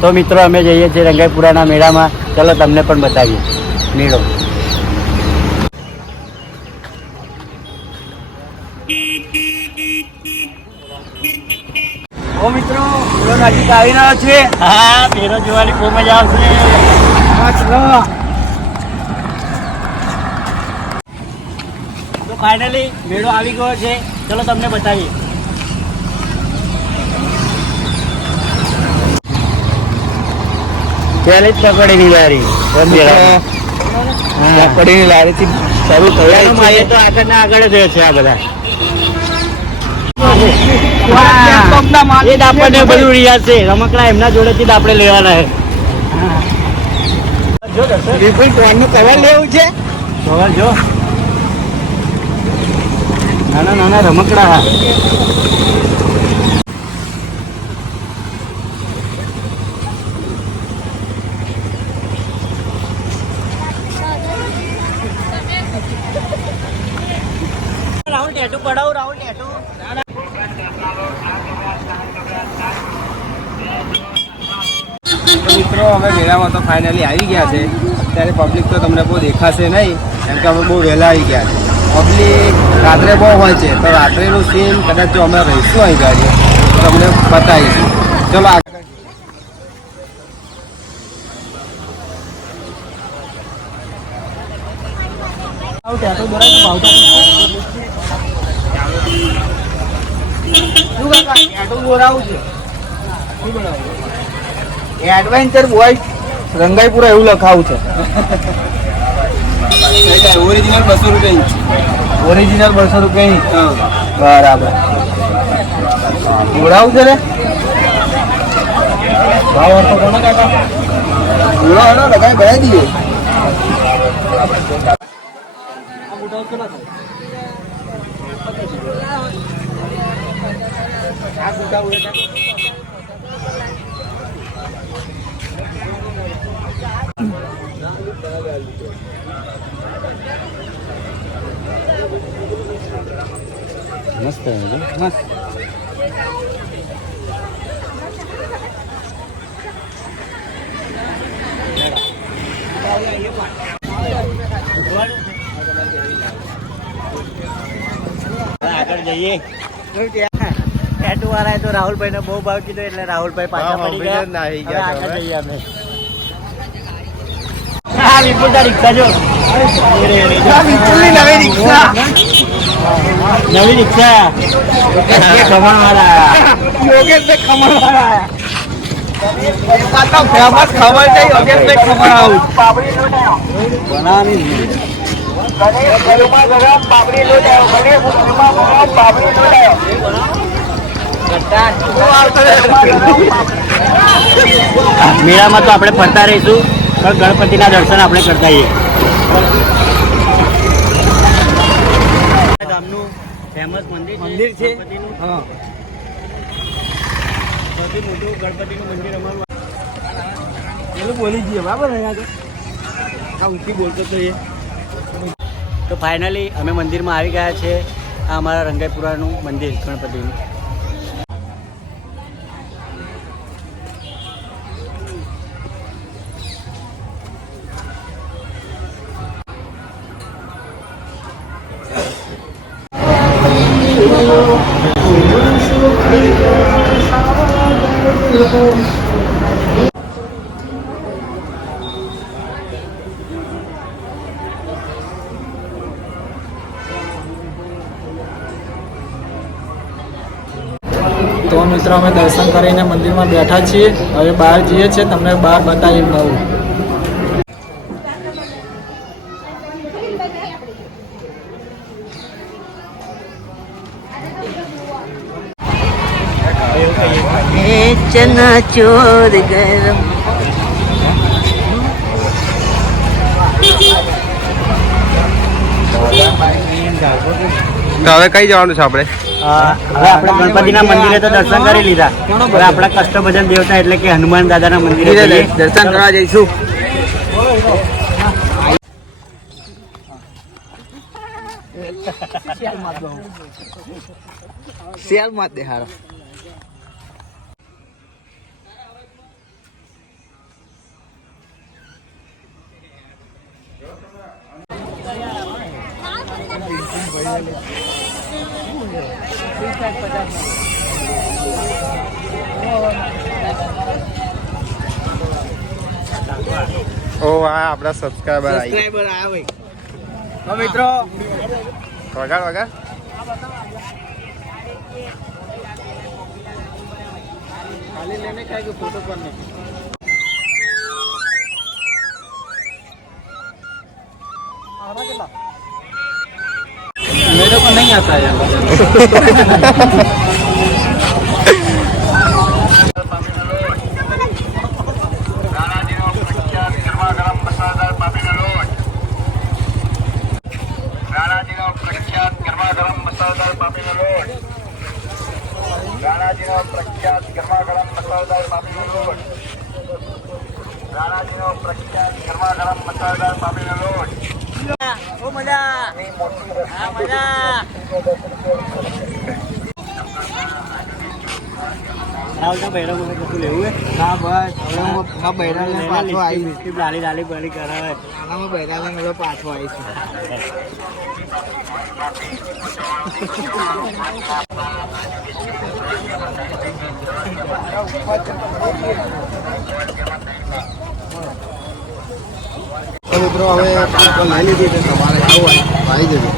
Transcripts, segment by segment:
તો મિત્રો અમે જઈએ છીએ રંગાઈપુરાના મેળામાં. ચલો તમને પણ બતાવીએ. મેળો. ઓ મિત્રો મેળો નજીક આવી રહ્યો છે. હા મેળો જોવાની બહુ મજા આવશે. તો ફાઇનલી મેળો આવી ગયો છે. ચલો તમને બતાવીએ. પહેલી જ પકડીની લારી પડીની લારીથી શરૂ એનો માલ તો આગળ ને આગળ જ છે આ બધા. એ આપણને બધું રિયાઝ છે. રમકડા એમના જોડેથી જ આપણે લેવાના છે. વિપુલ કોણનું કવર લેવું છે? જો. નાના નાના રમકડા હા. ટેટુ પડાવું, રાહુલ નેટું મિત્રો, હવે મેળામાં તો ફાઇનલી આવી ગયા છે. અત્યારે પબ્લિક તો તમને બહુ દેખાશે નહીં, કેમ કે અમે બહુ વહેલા આવી ગયા છે. પબ્લિક રાત્રે બહુ હોય છે, તો રાત્રેનું સીન કદાચ જો અમે રહીશું અહીં ગાડી તો તમને બતાવીશું. ચલો આગળ એડવેન્ચર બોય રંગાઈપુરા એવું લખાવું છે. ઓરિજિનલ બસો રૂપિયા ઇંચ ઓરિજિનલ બસો રૂપિયા હા. બરાબર. જોડાવું છે ને ભાવ અર્થો કોનો કાકા. પૂરો હડો લગાઈ ભરાઈ દઈએ મસ્ત મસ્ત આગળ જઈએ ટેટુ વાળા તો રાહુલભાઈ ને બહુ ભાવ કીધો એટલે રાહુલભાઈ પાછા પડી ગયા. હવે ગયા આગળ જઈએ અમે. હા વિપુલદા રિક્ષા જો. વિપુલની નવી રિક્ષા નવી રિક્ષા ખમણ વાળા યોગેશભાઈ ખમણ વાળા ફેમસ ખબર છે યોગેશભાઈ ખમણ આવું બનાવવાની મેળામાં તો આપણે ફરતા રહીશું પણ ગણપતિના દર્શન આપણે કરતા ગામનું ફેમસ મંદિર મંદિર છે. હા. સૌથી મોટું ગણપતિનું મંદિર અમારું. પેલું બોલી જઈએ બરાબર આ ઊંચી બોલતો તો એ. તો ફાઇનલી અમે મંદિરમાં આવી ગયા છે આ અમારા રંગાઈપુરાનું મંદિર ગણપતિનું. મિત્રો અમે દર્શન કરીને મંદિરમાં બેઠા છીએ. હવે બહાર જઈએ છીએ તમને બહાર બતાવી નવું. ચના ચોર ગરમ. હવે કઈ જવાનું છે આપણે? હવે આપણે ગણપતિના મંદિરે તો દર્શન કરી લીધા. હવે આપણા કષ્ટભજન દેવતા એટલે કે હનુમાન દાદાના મંદિરે દર્શન કરવા જઈશું. સેલ માત દે હારો. ઓ વાહ આપણા સબસ્ક્રાઇબર આવી સબસ્ક્રાઇબર આયા ભાઈ તો મિત્રો વગાડ વગાડ ખાલી લેને કાય કે ફોટો કરને આરા કેટલા ya saya. Rana Jino Prakyat Girma Garam Masal Dal Papi Nalut Rana Jino Prakyat Girma Garam Masal Dal Papi Nalut પાછો આવી બિસ્કિટ લાલી લાલી બળી કરાવે આનામાં બૈરાને હવે પાછો આવીશું તો મિત્રો હવે લઈ લીધી છે તમારે આવું આવી જજો.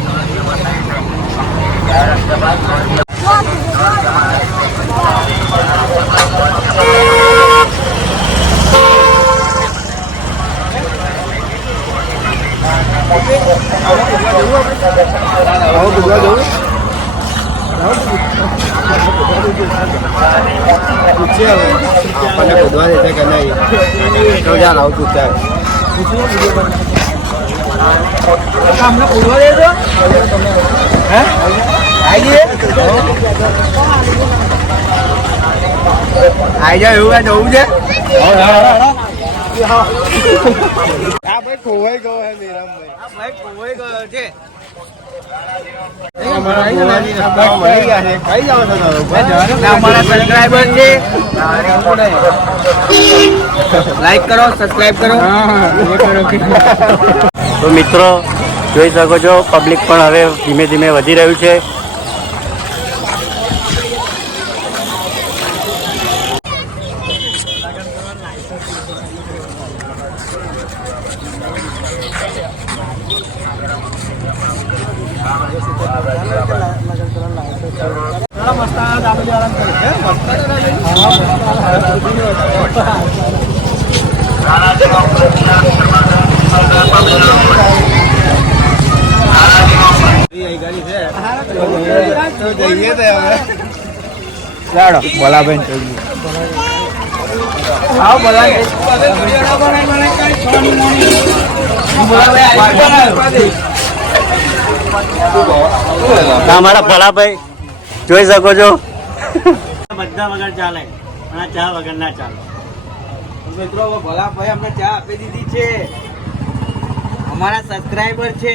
આવો ગુજરાત જવું પૂછ્યા આપણને કૂદવા દેશે કે નહીં? તો ચાલ આવું તું ચાલ અમને પૂરવા દેજો હે આવી જઈએ આઈ જાવ એવું જવું છે આ ભાઈ ખોવાઈ ગયો હે મેરામભાઈ ભાઈ ખોવાઈ ગયો છે મળી ગયા છે કઈ જાવ છો તમે અમારા સબસ્ક્રાઇબર છે લાઈક તો મિત્રો જોઈ શકો છો પબ્લિક પણ હવે ધીમે ધીમે વધી રહ્યું છે. બોલાબેન જોઈએ આવો બોલા આ ભલાભાઈ જોઈ શકો છો. બધા વગર ચાલે પણ આ ચા વગર ના ચાલે. મિત્રો ભલાભાઈ અમને ચા આપી દીધી છે. અમારા સબસ્ક્રાઈબર છે.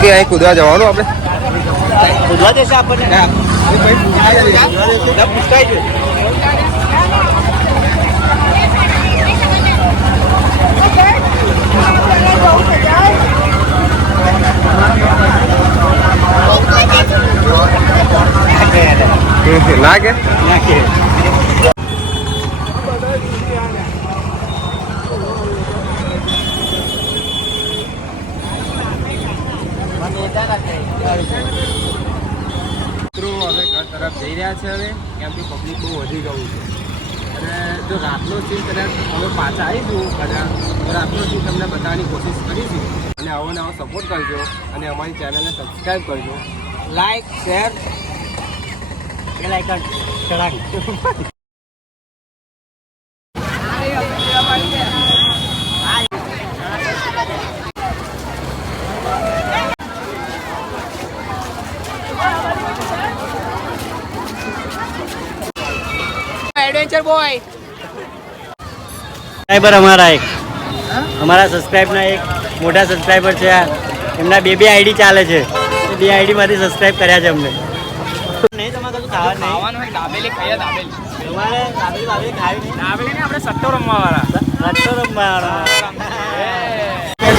ઓકે અહીં કુદવા જવાનું આપણે. કુદવા જશે આપણને? ના કે મિત્રો હવે ઘર તરફ જઈ રહ્યા છે હવે કેમ કે પબ્લિક બહુ વધી ગયું છે. અને જો રાતનો સીન કદાચ હવે પાછા આવીશું કદાચ તો રાતનો સીન તમને બતાવવાની કોશિશ કરીશું અને આવો ને આવો સપોર્ટ કરજો અને અમારી ચેનલને સબસ્ક્રાઈબ કરજો. લાઈક શેર બેલ આઇકન ચડાવી. સબસ્ક્રાઈબર અમારા એક. અમારા સબસ્ક્રાઈબના એક મોટા સબસ્ક્રાઈબર છે આ. એમના બે બે આઈડી ચાલે છે. એ બે આઈડીમાંથી સબસ્ક્રાઈબ કર્યા છે અમને. નહીં તમારે કશું ખાવાનું નહીં દાબેલી ખાઈએ દાબેલી. તમારે દાબેલી બાબેલી ખાવી દાબેલી ને આપણે સટ્ટો રમવા વાળા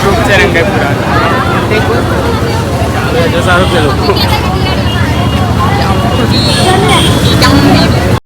ગ્રુપ છે સારું પેલું.